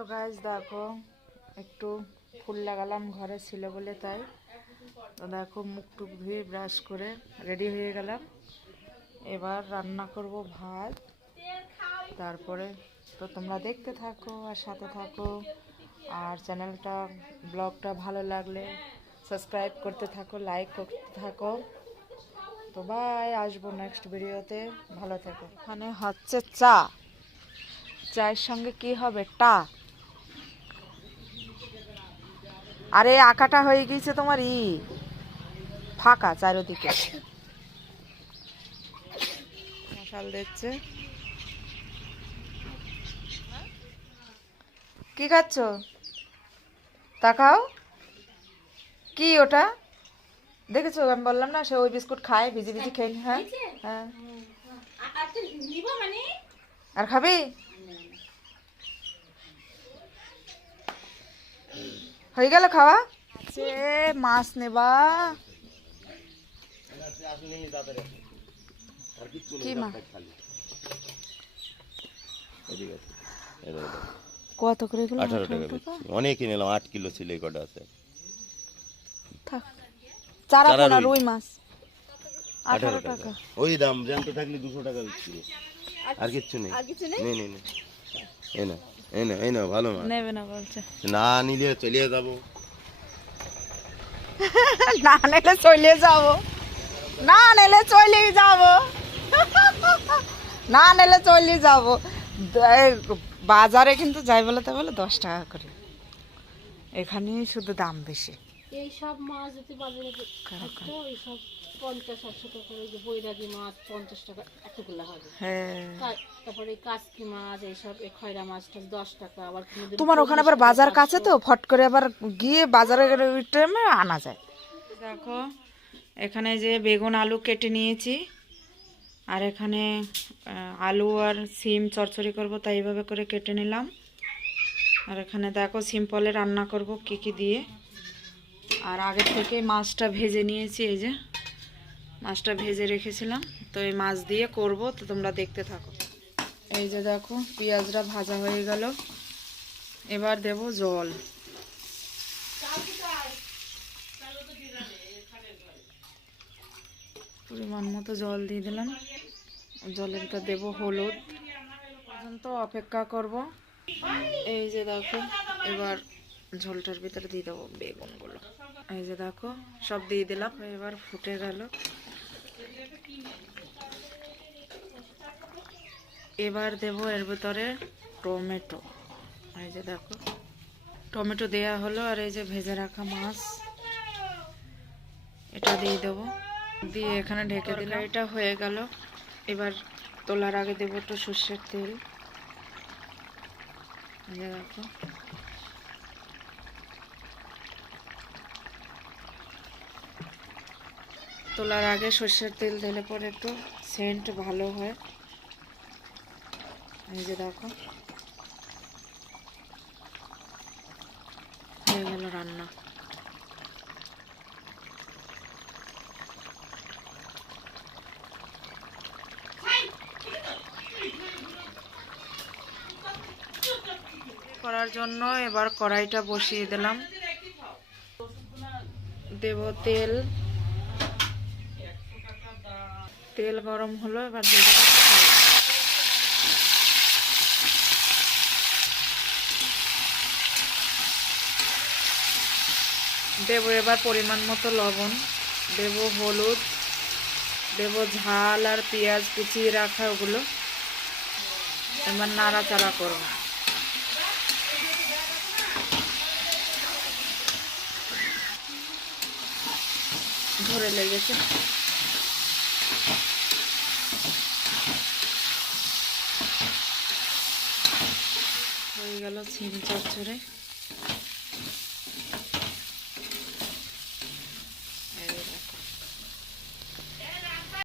তো গাছ দেখো, একটু ফুল লাগালাম, ঘরে ছিল বলে তাই। তো দেখো, মুখ টুক ধুয়ে ব্রাশ করে রেডি হয়ে গেলাম। এবার রান্না করব ভাত। তারপরে তো তোমরা দেখতে থাকো আর সাথে থাকো। আর চ্যানেলটা, ব্লগটা ভালো লাগলে সাবস্ক্রাইব করতে থাকো লাইক করতে থাকো। তো বাই আসব নেক্সট ভিডিওতে ভালো থেকো। এখানে হচ্ছে চা। চায়ের সঙ্গে কি হবে? টা। আরে আঁকাটা হয়ে গিয়েছে তোমার ই। ফাঁকা চারিদিকে। মশাল দিচ্ছে। কি খাচ্ছ? তাকাও কি ওটা? দেখেছ আমি বললাম না সে ওই বিস্কুট খায় ভিজি ভিজি খেয়ে নি, হ্যাঁ? হ্যাঁ। আর খাবি? হয়ে গেল খাওয়া? সে মাছ নেবা। কি মা? কত করে এগুলো? আঠারো টাকা অনেকই নিলাম আট কিলো ছিল এই কটা আছে। থাক। চারা পোনা রুই। মাছ। আঠারো টাকা। ওই দাম জ্যান্ত থাকলে দুশো টাকা বিক্রি। আর কিচ্ছু নেই। নেই? নেই না। এই না এই না ভালো মাছ। নেবে না বলছে। না নিলে চলে যাব। না নিলে চলে যাব। না নিলে চলেই যাব। না নিলে চলে যাব। বাজারে কিন্তু যাই বলে তাই বলে দশ টাকা করে। এখানে শুধু দাম বেশি। এই সব মাছ যদি বাজারে থাকতো এইসব পঞ্চাশ একশো টাকা ওই যে বৈরাগী মাছ পঞ্চাশ টাকা এতগুলো হবে। হ্যাঁ। তারপরে কাসকি মাছ এইসব এই খয়রা মাছটা দশ টাকা আবার তোমার ওখানে আবার বাজার কাছে তো ফট করে আবার গিয়ে বাজারে টাইমে আনা যায়। দেখো এখানে যে বেগুন আলু কেটে নিয়েছি আর এখানে আলু আর সিম চচ্চড়ি করব তাই এইভাবে করে কেটে নিলাম। আর এখানে দেখো সিম্পলে রান্না করব কি কি দিয়ে। আর আগের থেকে মাছটা ভেজে নিয়েছি এই যে। মাছটা ভেজে রেখেছিলাম। তো এই মাছ দিয়ে করব, তো তোমরা দেখতে থাকো। এই যে দেখো, পেঁয়াজটা ভাজা হয়ে গেল। এবার দেব জল। পরিমাণ মতো জল দিয়ে দিলাম। জলের ভিতর দেবো হলুদ। পর্যন্ত অপেক্ষা করব। এই যে দেখো, এবার ঝোলটার ভিতরে দিয়ে দেবো বেগুনগুলো। এই যে দেখো, সব দিয়ে দিলাম, এবার ফুটে গেল। এবার দেব এর ভিতরে টমেটো। এই যে দেখো, টমেটো দেয়া হলো আর এই যে ভেজে রাখা মাছ, এটা দিয়ে দেবো। দিয়ে এখানে ঢেকে দিলে এটা হয়ে গেল। এবার তোলার আগে দেবো একটু সর্ষের তেল। দেখো। তোলার আগে সর্ষের তেল দিলে পরে একটু সেন্ট ভালো হয়। এই যে দেখো। হয়ে গেল রান্না। করার জন্য এবার কড়াইটা বসিয়ে দিলাম। দেব তেল। তেল গরম হলো, এবার দেবো পেঁয়াজ। এবার পরিমাণ মতো লবণ। দেব হলুদ, দেব ঝাল আর পেঁয়াজ কুচিয়ে রাখা ওগুলো। এবার নাড়াচাড়া করব। ধরে লেগেছে হয়ে গেল সিম চচ্চড়ে